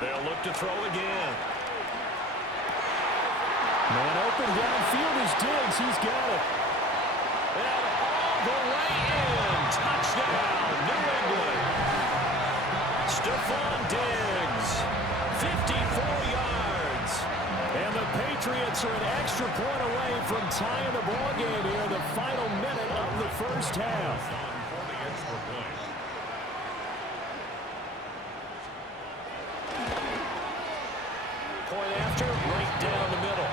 They'll look to throw again. Man open downfield is Diggs. He's got it. And all the way in. Touchdown, New England. Stephon Diggs, 54 yards. And the Patriots are an extra point away from tying the ball game here in the final minute of the first half. Point after, right down the middle.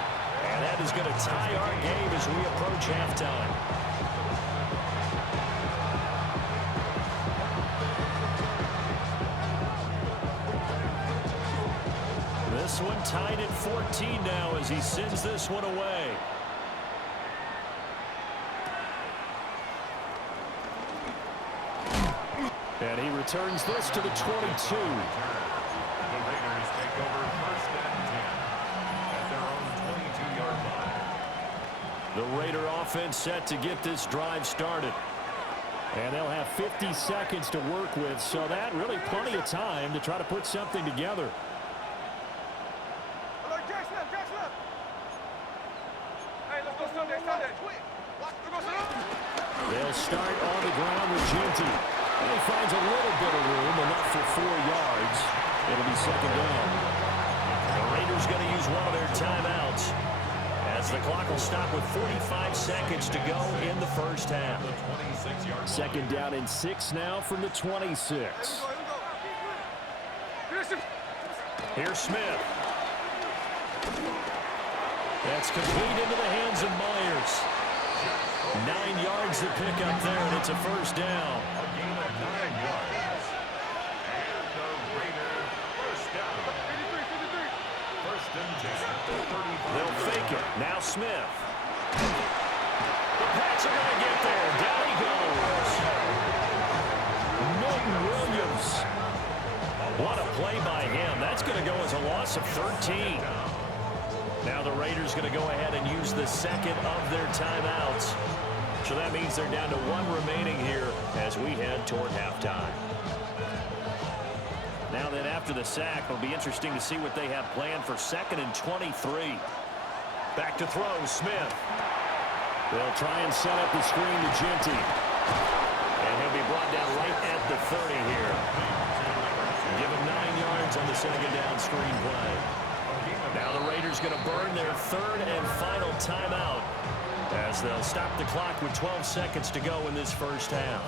And that is going to tie our game as we approach halftime. This one tied at 14 now as he sends this one away. And he returns this to the 22. The Raiders take over first and 10 at their own 22-yard line. The Raider offense set to get this drive started. And they'll have 50 seconds to work with, so that really plenty of time to try to put something together. They'll start on the ground with Ginty. And he finds a little bit of room, enough for 4 yards. It'll be second down. The Raiders going to use one of their timeouts as the clock will stop with 45 seconds to go in the first half. Second down and 6 now from the 26. Here's Smith. That's complete into the hands of Myers. 9 yards to pick up there, and it's a first down. A gain of 9 yards. And the Raider first down. First and 10 at the 35. They'll fake it. Now Smith. The Pats are going to get there. Down he goes. Milton Williams. What a play by him. That's going to go as a loss of 13. Now the Raiders going to go ahead and use the second of their timeouts. So that means they're down to 1 remaining here as we head toward halftime. Now then, after the sack, it'll be interesting to see what they have planned for second and 23. Back to throw, Smith. They'll try and set up the screen to Ginty. And he'll be brought down right at the 30 here. Give him 9 yards on the second down screen play. Now the Raiders going to burn their third and final timeout as they'll stop the clock with 12 seconds to go in this first half.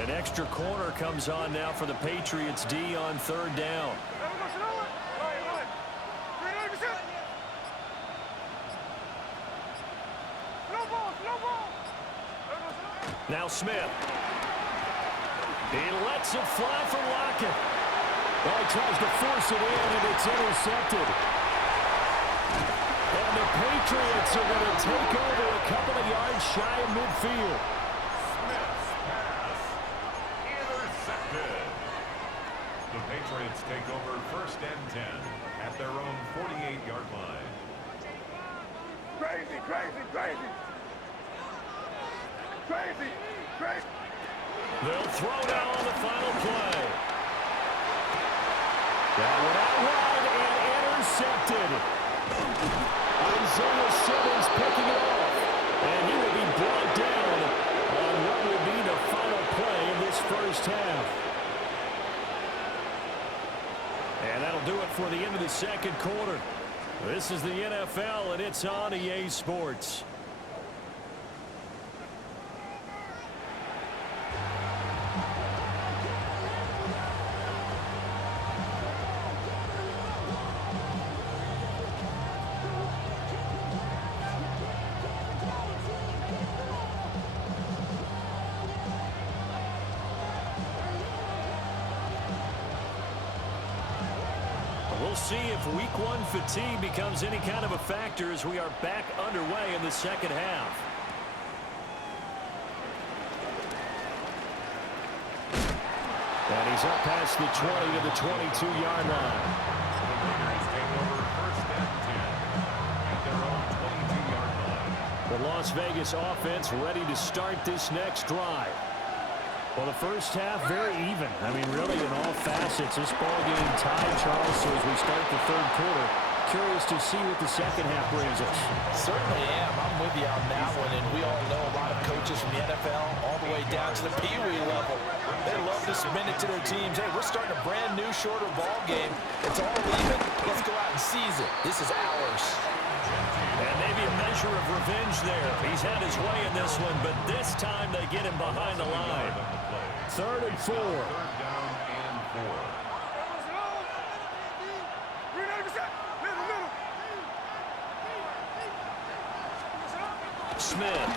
An extra corner comes on now for the Patriots D on third down. Now Smith. He lets it fly for Lockett. Well, he tries to force it in, and it's intercepted. And the Patriots are going to take over a couple of yards shy of midfield. The Patriots take over first and 10 at their own 48-yard line. Crazy, crazy, crazy. Crazy, crazy. They'll throw now on the final play. That one out wide and intercepted. Isaiah Simmons picking it off. And he will be brought down on what will be the final play of this first half. And that'll do it for the end of the second quarter. This is the NFL, and it's on EA Sports. We'll see if week one fatigue becomes any kind of a factor as we are back underway in the second half. And he's up past the 20 to the 22-yard line. The Las Vegas offense ready to start this next drive. Well, the first half, very even. I mean, really, in all facets, this ball game tied, Charles. So as we start the third quarter, curious to see what the second half brings us. Certainly am. I'm with you on that one. And we all know a lot of coaches from the NFL all the way down to the Pee-wee level. They love to submit it to their teams. Hey, we're starting a brand new, shorter ball game. It's all even. Let's go out and seize it. This is ours. And maybe a measure of revenge there. He's had his way in this one, but this time they get him behind the line. 3rd and 4. Third down and 4. Smith.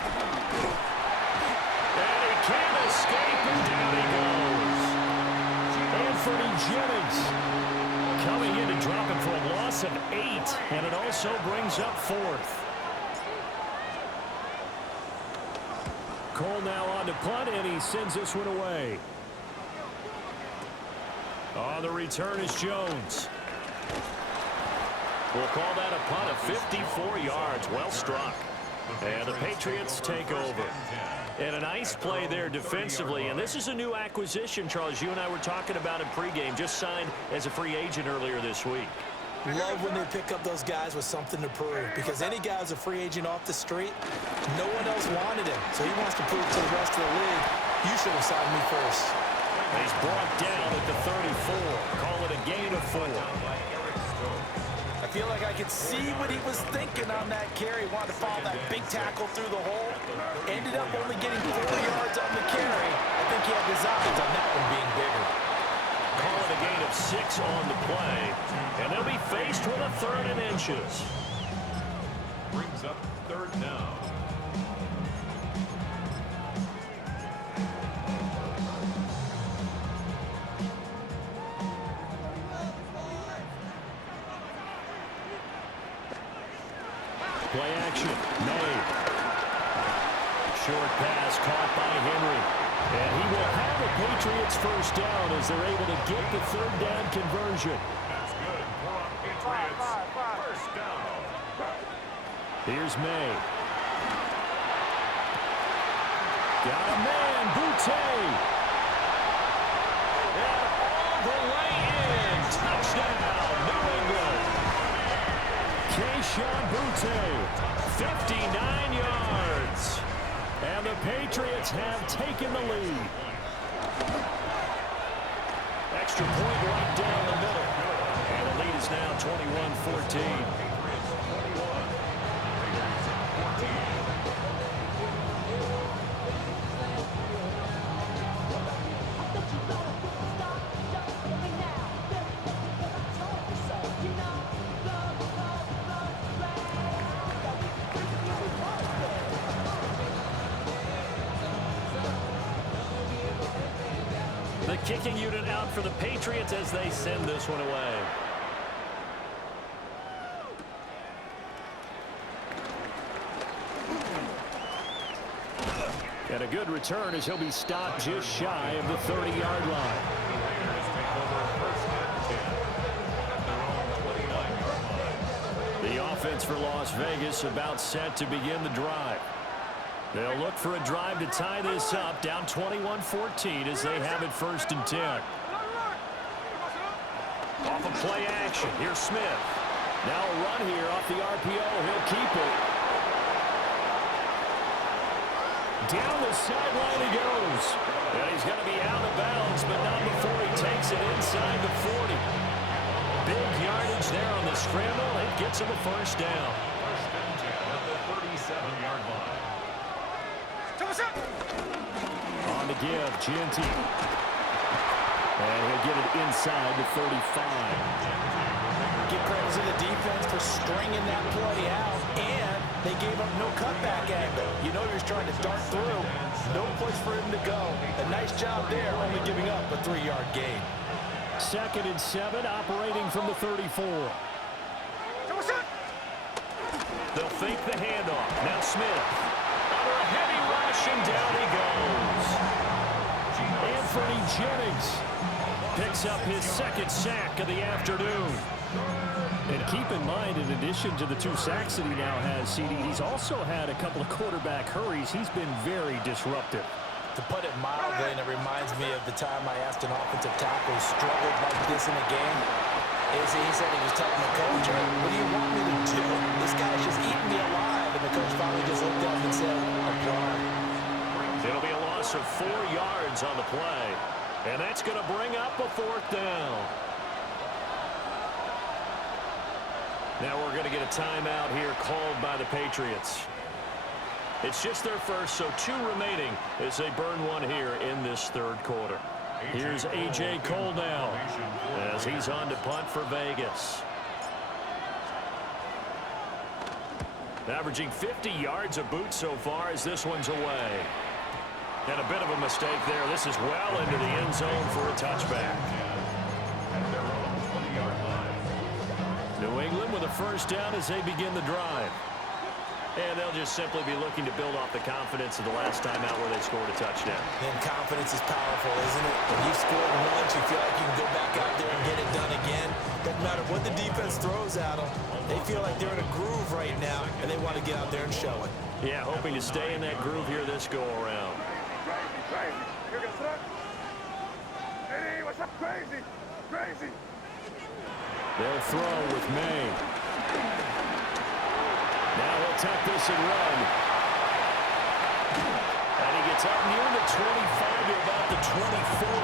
And he can't escape, and down he goes. Anthony Jennings coming in and dropping for a loss of 8, and it also brings up 4th. Cole now on to punt, and he sends this one away. On the return is Jones. We'll call that a punt of 54 yards. Well struck. And the Patriots take over. And a nice play there defensively. And this is a new acquisition, Charles. You and I were talking about it pregame. Just signed as a free agent earlier this week. Love when they pick up those guys with something to prove. Because any guy who's a free agent off the street, no one else wanted him. So he wants to prove to the rest of the league, you should have signed me first. He's brought down at the 34. Call it a gain of 4. I feel like I could see what he was thinking on that carry. Wanted to follow that big tackle through the hole. Ended up only getting 4 yards on the carry. I think he had his eyes on that one being bigger. Call it a gain of 6 on the play. And they'll be faced with a 3rd and inches. Brings up 3rd down. Play action. Made. Short pass caught by Henry. And he will have a Patriots first down as they're able to get the 3rd down conversion. That's good for Patriots. First down. Here's May. Got a man, Boutte. And all the way in. Touchdown, New England. Keyshawn Boutte, 59 yards. And the Patriots have taken the lead. Extra point right down the middle. And the lead is now 21-14. The kicking unit out for the Patriots as they send this one away. And a good return as he'll be stopped just shy of the 30-yard line. The offense for Las Vegas about set to begin the drive. They'll look for a drive to tie this up, down 21-14 as they have it 1st and 10. Off of play action, here's Smith. Now a run here off the RPO, he'll keep it. Down the sideline he goes. And he's going to be out of bounds, but not before he takes it inside the 40. Big yardage there on the scramble. It gets him a first down. First and 10 at the 37-yard line. On the give, Gianti. And he'll get it inside the 35. Give credit to the defense for stringing that play out, and they gave up no cutback angle. You know you're trying to dart through. No place for him to go. A nice job there, only giving up a 3-yard gain. 2nd and 7, operating from the 34. They'll fake the handoff. Now Smith. Under a heavy rush, and down he goes. Anthony Jennings picks up his 2nd sack of the afternoon. And keep in mind, in addition to the 2 sacks that he now has, CD, he's also had a couple of quarterback hurries. He's been very disruptive. To put it mildly, and it reminds me of the time I asked an offensive tackle who struggled like this in a game, is he said he was telling the coach, what do you want me to do? This guy's just eating me alive. And the coach finally just looked up and said, apply. It'll be a loss of 4 yards on the play. And that's going to bring up a 4th down. Now we're going to get a timeout here called by the Patriots. It's just their first, so 2 remaining as they burn one here in this 3rd quarter. Here's A.J. Cole now as he's on to punt for Vegas. Averaging 50 yards a boot so far as this one's away. And a bit of a mistake there. This is well into the end zone for a touchback. New England with a 1st down as they begin the drive. And they'll just simply be looking to build off the confidence of the last time out where they scored a touchdown. And confidence is powerful, isn't it? When you've scored once, you feel like you can go back out there and get it done again. Doesn't matter what the defense throws at them. They feel like they're in a groove right now, and they want to get out there and show it. Yeah, hoping to stay in that groove here this go-around. Crazy. You're going to throw. Hey, what's up? Crazy. Crazy. They'll throw with May. Now he'll tuck this and run. And he gets up near the 25 to about the 24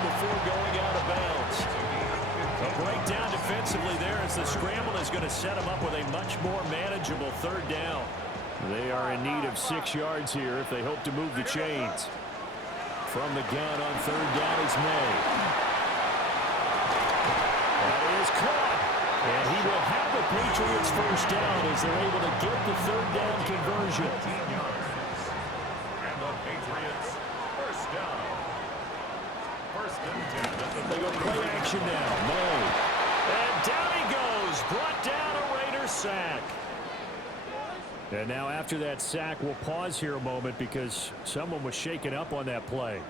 before going out of bounds. A breakdown defensively there as the scramble is going to set him up with a much more manageable 3rd down. They are in need of 6 yards here if they hope to move the chains. From the gun on 3rd down is May. That is caught. And he will have the Patriots 1st down as they're able to get the 3rd down conversion. And the Patriots 1st down. 1st and 10. They go play action now. May. And down he goes. Brought down a Raiders sack. And now after that sack, we'll pause here a moment because someone was shaken up on that play.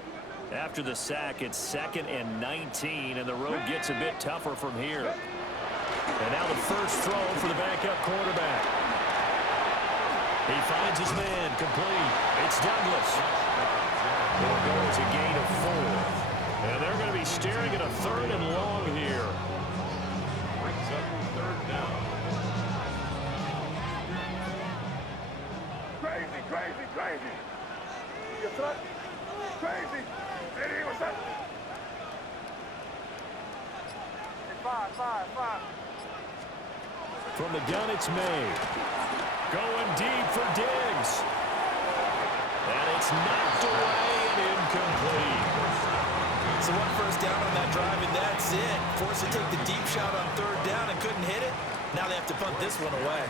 After the sack, it's 2nd and 19, and the road gets a bit tougher from here. And now the first throw for the backup quarterback. He finds his man complete. It's Douglas. It'll go as a gain of 4. And they're going to be staring at a 3rd and long here. Brings up 3rd down. Crazy, crazy, crazy. You throw. Crazy. Hey, what's up? Hey, 5. From the gun, it's May. Going deep for Diggs. And it's knocked away and incomplete. So 1 first down on that drive, and that's it. Forced to take the deep shot on 3rd down and couldn't hit it. Now they have to punt this one away.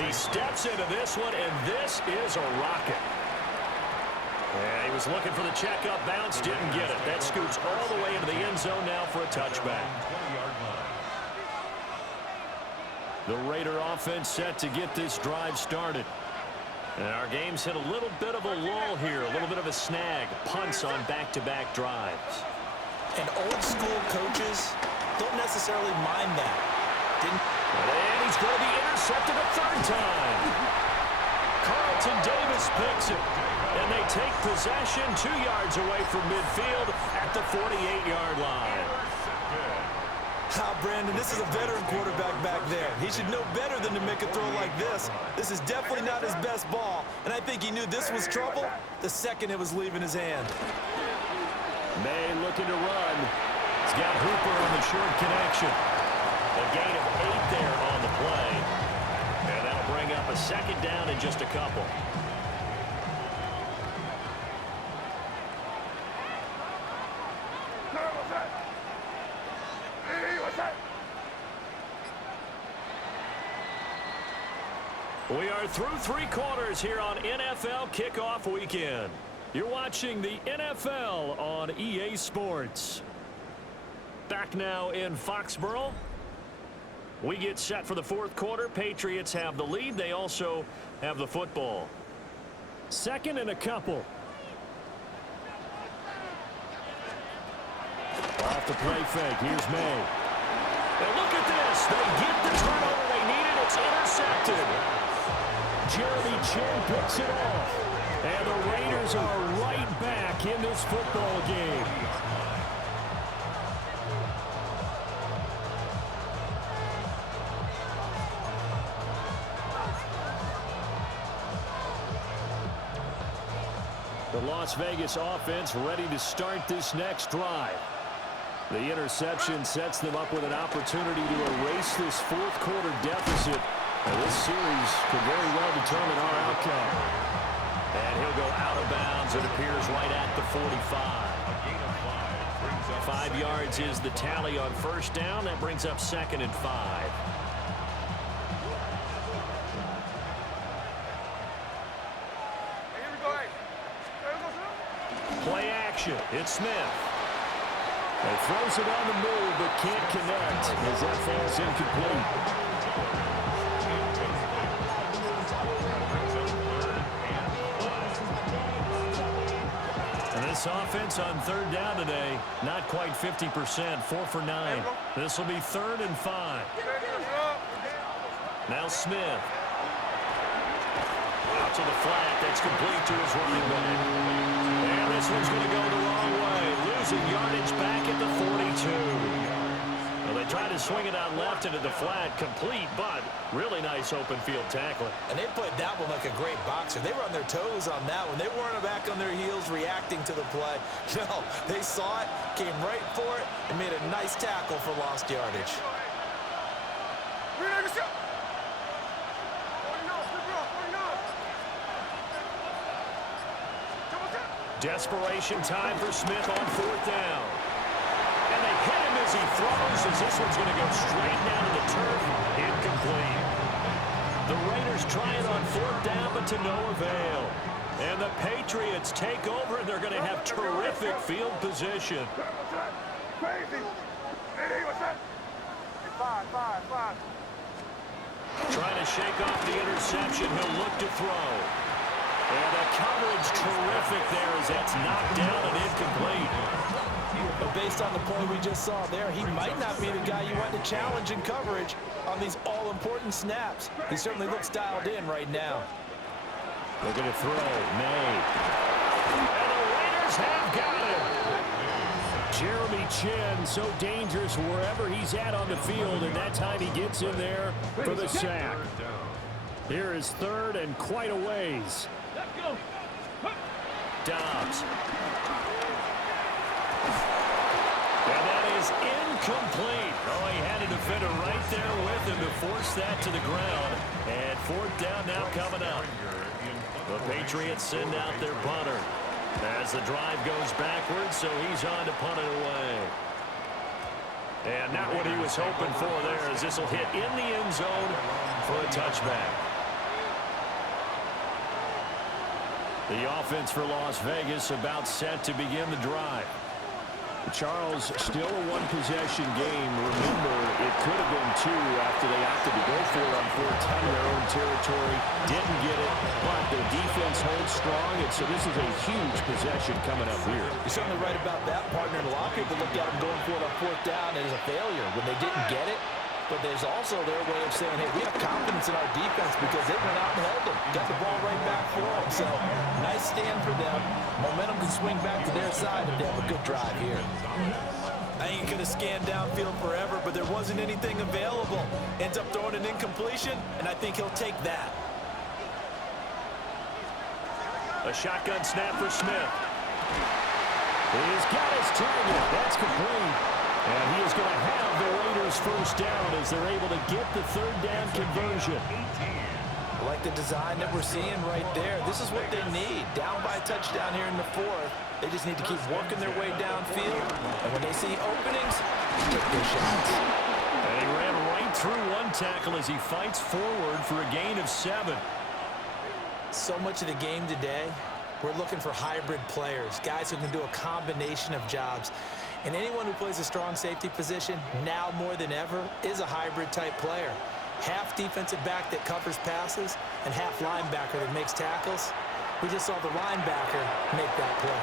He steps into this one, and this is a rocket. Yeah, he was looking for the checkup bounce, didn't get it. That scoots all the way into the end zone now for a touchback. The Raider offense set to get this drive started. And our game's hit a little bit of a lull here, a little bit of a snag. Punts on back-to-back drives. And old-school coaches don't necessarily mind that. And he's going to be intercepted a 3rd time. Carlton Davis picks it. And they take possession 2 yards away from midfield at the 48-yard line. Brandon, this is a veteran quarterback back there. He should know better than to make a throw like this. This is definitely not his best ball, and I think he knew this was trouble the second it was leaving his hand. May looking to run. He's got Hooper on the short connection. A gain of 8 there on the play. And that'll bring up a 2nd down in just a couple. We are through 3 quarters here on NFL Kickoff Weekend. You're watching the NFL on EA Sports. Back now in Foxborough. We get set for the fourth quarter. Patriots have the lead. They also have the football. Second and a couple. Off the play fake. Here's May. And look at this. They get the turnover they needed. It's intercepted. Jeremy Chin picks it off. And the Raiders are right back in this football game. The Las Vegas offense ready to start this next drive. The interception sets them up with an opportunity to erase this fourth quarter deficit. And this series could very well determine our outcome. And he'll go out of bounds, it appears, right at the 45. 5 yards is the tally on first down. That brings up 2nd and 5. Play action. It's Smith. He throws it on the move, but can't connect as that falls incomplete. And this offense on third down today, not quite 50%, 4 for 9. This will be 3rd and 5. Now Smith. Out to the flat. That's complete to his running back. And this one's going to go the wrong way. Losing yardage back at the 42. Well, they tried to swing it out left into the flat. Complete, but really nice open field tackling. And they played that one like a great boxer. They were on their toes on that one. They weren't back on their heels reacting to the play. No, they saw it, came right for it, and made a nice tackle for lost yardage. Desperation time for Smith on 4th down. And they hit him as he throws, as this one's going to go straight down to the turf. Incomplete. The Raiders trying on 4th down, but to no avail. And the Patriots take over, and they're going to have terrific field position. Crazy. Hey, what's that? Five. Trying to shake off the interception. He'll look to throw. And the coverage terrific there as that's knocked down and incomplete. But based on the play we just saw there, he might not be the guy you want to challenge in coverage on these all-important snaps. He certainly looks dialed in right now. They're going to throw. May. And the Raiders have got him. Jeremy Chin, so dangerous wherever he's at on the field, and that time he gets in there for the sack. Here is 3rd and quite a ways. Dobbs. And that is incomplete. Oh, he had a defender right there with him to force that to the ground. And 4th down now coming up. The Patriots send out their punter as the drive goes backwards, so he's on to punt it away. And not what he was hoping for there, as this will hit in the end zone for a touchback. The offense for Las Vegas about set to begin the drive. Charles, still a one-possession game. Remember, it could have been 2 after they opted to go for it on 4th down in their own territory. Didn't get it, but their defense holds strong, and so this is a huge possession coming up here. You're certainly right about that, partner. A lot of people look at them going for it on 4th down as a failure when they didn't get it. But there's also their way of saying, hey, we have confidence in our defense because they went out and held them. Got the ball right back for them. So, nice stand for them. Momentum can swing back to their side if they have a good drive here. I ain't going to scan downfield forever, but there wasn't anything available. Ends up throwing an incompletion, and I think he'll take that. A shotgun snap for Smith. He's got his target. That's complete. And he is going to have the Raiders first down as they're able to get the 3rd down conversion. I like the design that we're seeing right there. This is what they need. Down by a touchdown here in the 4th. They just need to keep working their way downfield. And when they see openings, take their shots. And he ran right through one tackle as he fights forward for a gain of 7. So much of the game today, we're looking for hybrid players, guys who can do a combination of jobs. And anyone who plays a strong safety position, now more than ever, is a hybrid-type player. Half defensive back that covers passes and half linebacker that makes tackles. We just saw the linebacker make that play.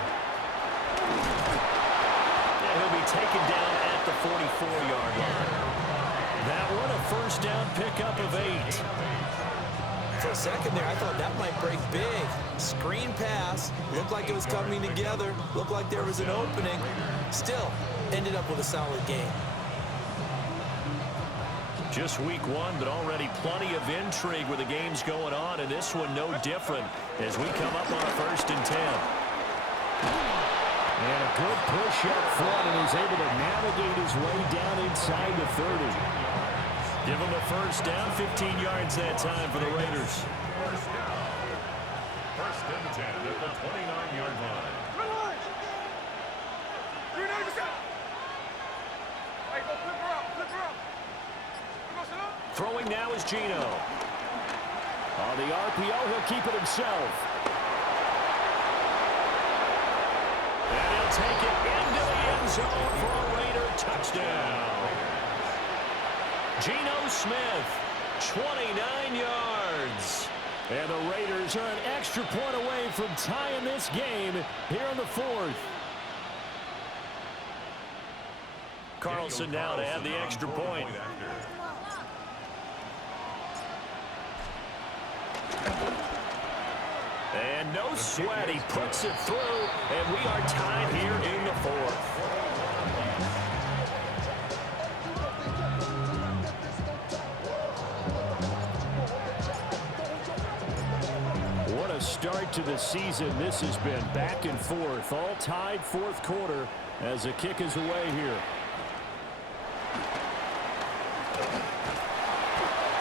And he'll be taken down at the 44-yard line. That one a first down pickup of 8. For a second there, I thought that might break big. Screen pass, looked like it was coming together, looked like there was an opening. Still, ended up with a solid game. Just week 1, but already plenty of intrigue with the games going on, and this one no different as we come up on a 1st and 10. And a good push up front, and he's able to navigate his way down inside the 30. Give him a first down, 15 yards that time for the Raiders. First down. 1st and 10 at the 29-yard line. Throwing now is Geno. On the RPO, he'll keep it himself. And he'll take it into the end zone for a Raider touchdown. Geno Smith, 29 yards. And the Raiders are an extra point away from tying this game here in the 4th. Carlson now to add the extra point. And no sweat, he puts it through, and we are tied here in the 4th. What a start to the season this has been. Back and forth, all tied 4th quarter as the kick is away here.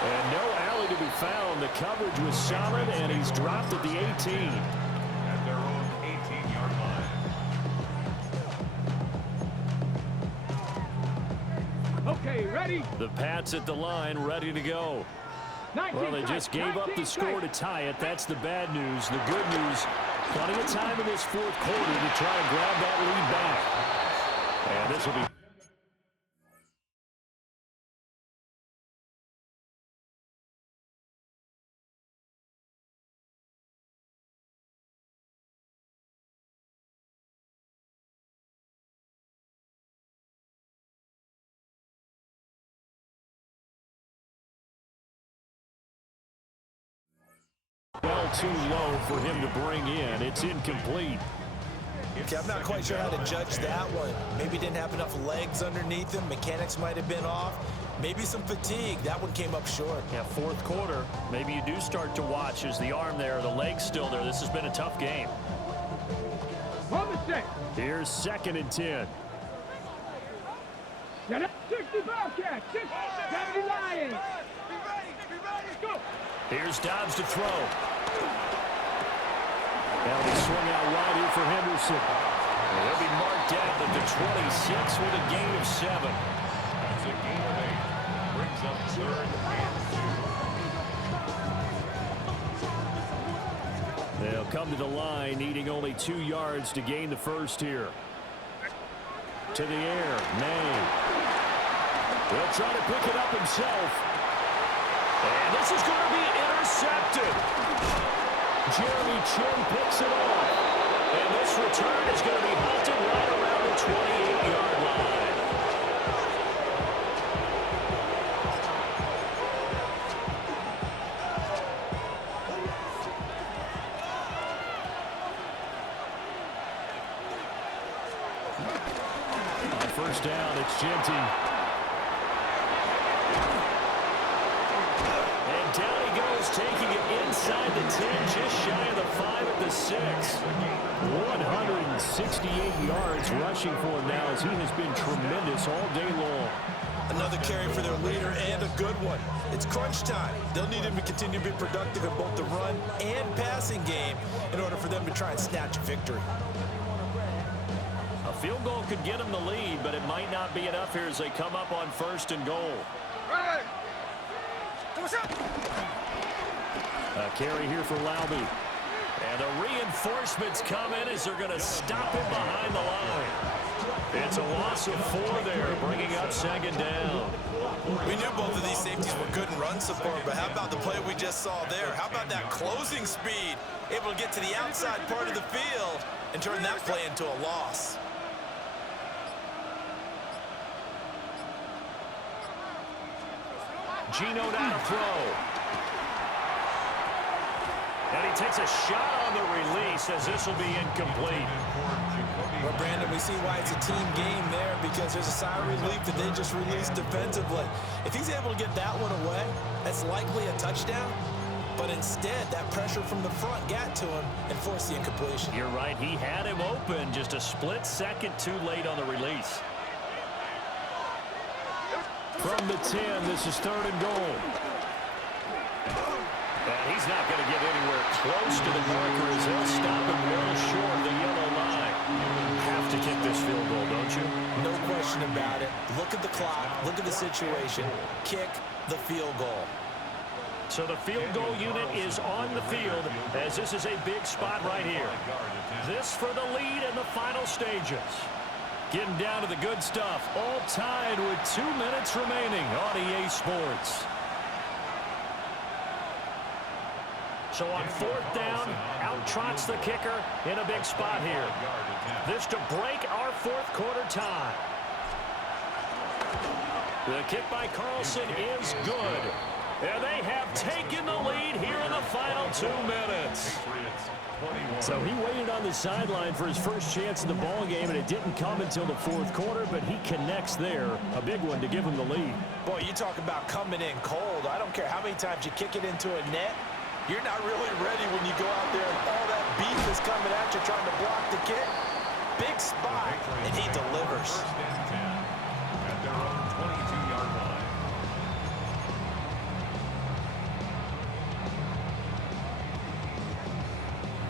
And no alley to be found. The coverage was solid, and he's dropped at the 18. At their own 18-yard line. Okay, ready? The Pats at the line, ready to go. Well, they just gave up the score to tie it. That's the bad news. The good news, plenty of time in this 4th quarter to try to grab that lead back. And this will be... well too low for him to bring in. It's incomplete. Okay, I'm not quite sure how to judge that one. Maybe didn't have enough legs underneath him. Mechanics might have been off. Maybe some fatigue. That one came up short. Yeah, 4th quarter. Maybe you do start to watch as the arm there, the leg's still there. This has been a tough game. Here's 2nd and 10. 60 Bobcats, 70 Lions. Go. Here's Dobbs to throw. That'll be swung out wide here for Henderson. And he'll be marked down at the 26 with a gain of 7. That's a gain of 8. Brings up 3rd and 2. They'll come to the line, needing only 2 yards to gain the first here. To the air, May. He'll try to pick it up himself. And this is going to be intercepted. Jeremy Chin picks it off. And this return is going to be halted right around the 28-yard line. On 1st down, it's Genty. And down he goes, taking it inside the 10, just shy of the 5 at the 6. 168 yards rushing for him now as he has been tremendous all day long. Another carry for their leader and a good one. It's crunch time. They'll need him to continue to be productive in both the run and passing game in order for them to try and snatch a victory. A field goal could get them the lead, but it might not be enough here as they come up on 1st and goal. A carry here for Laube. And the reinforcements come in as they're going to stop him behind the line. It's a loss of 4 there, bringing up second down. We knew both of these safeties were good in run support, but how about the play we just saw there? How about that closing speed? Able to get to the outside part of the field and turn that play into a loss. Gino down to throw. And he takes a shot on the release as this will be incomplete. Well, Brandon, we see why it's a team game there because there's a sigh of relief that they just released defensively. If he's able to get that one away, that's likely a touchdown. But instead, that pressure from the front got to him and forced the incompletion. You're right. He had him open, just a split second too late on the release. From the 10, this is 3rd and goal. And he's not going to get anywhere close to the marker as he'll stop him well short of the yellow line. You have to kick this field goal, don't you? No question about it. Look at the clock. Look at the situation. Kick the field goal. So the field goal unit is on the field as this is a big spot right here. This for the lead in the final stages. Getting down to the good stuff. All tied with 2 minutes remaining on EA Sports. So on 4th down, out trots the kicker in a big spot here. This to break our 4th quarter tie. The kick by Carlson is good. And they have taken the lead here in the final 2 minutes. So he waited on the sideline for his first chance in the ball game, and it didn't come until the 4th quarter, but he connects there. A big one to give him the lead. Boy, you talk about coming in cold. I don't care how many times you kick it into a net. You're not really ready when you go out there and all that beef is coming at you trying to block the kick. Big spot, and he delivers. At their own 22-yard line.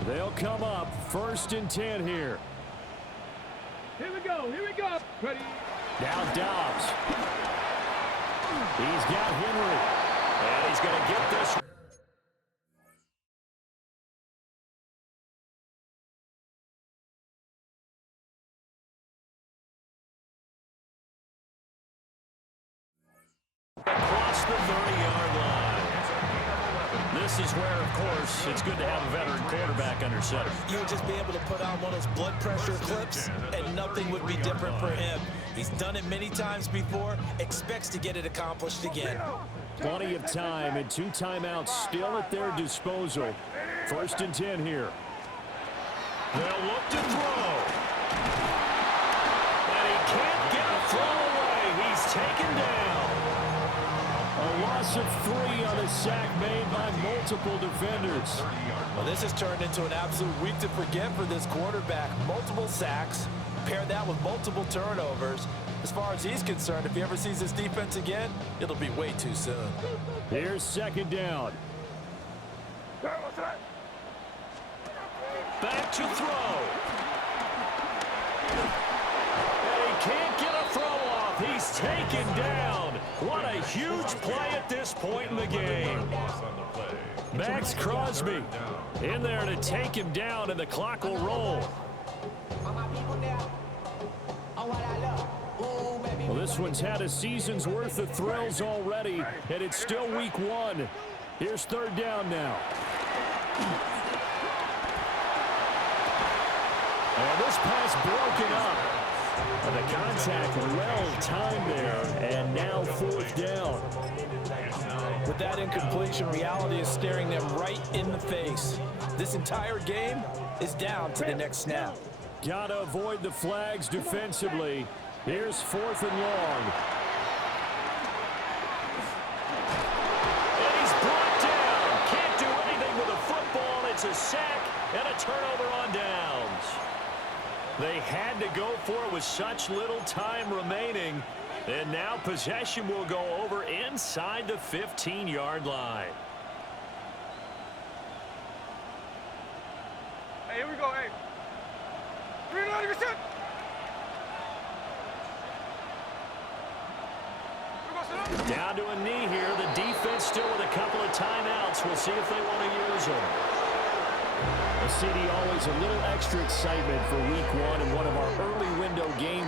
They'll come up 1st and 10 here. Here we go. Ready? Now Dobbs. He's got Henry. And he's going to get this. Across the 30-yard line. This is where, of course, it's good to have a veteran quarterback under center. You would just be able to put on one of those blood pressure clips, and nothing would be different for him. He's done it many times before, expects to get it accomplished again. Plenty of time and 2 timeouts still at their disposal. 1st and 10 here. They'll look to throw. And he can't get a throw away. He's taken down. A loss of 3 on a sack made by multiple defenders. Well, this has turned into an absolute week to forget for this quarterback. Multiple sacks, pair that with multiple turnovers. As far as he's concerned, if he ever sees this defense again, it'll be way too soon. Here's 2nd down. Back to throw. And he can't get a throw off. He's taken down. What a huge play at this point in the game. Max Crosby in there to take him down, and the clock will roll. Well, this one's had a season's worth of thrills already, and it's still week 1. Here's 3rd down now. And this pass broken up. And the contact well timed there, and now 4th down. With that incompletion, reality is staring them right in the face. This entire game is down to the next snap. Gotta avoid the flags defensively. Here's 4th and long. And he's brought down. Can't do anything with a football. It's a sack and a turnover on downs. They had to go for it with such little time remaining. And now possession will go over inside the 15-yard line. Hey, here we go. Hey. Reload your shit. Down to a knee here. The defense still with a couple of timeouts. We'll see if they want to use them. CD, always a little extra excitement for week 1 and one of our early window games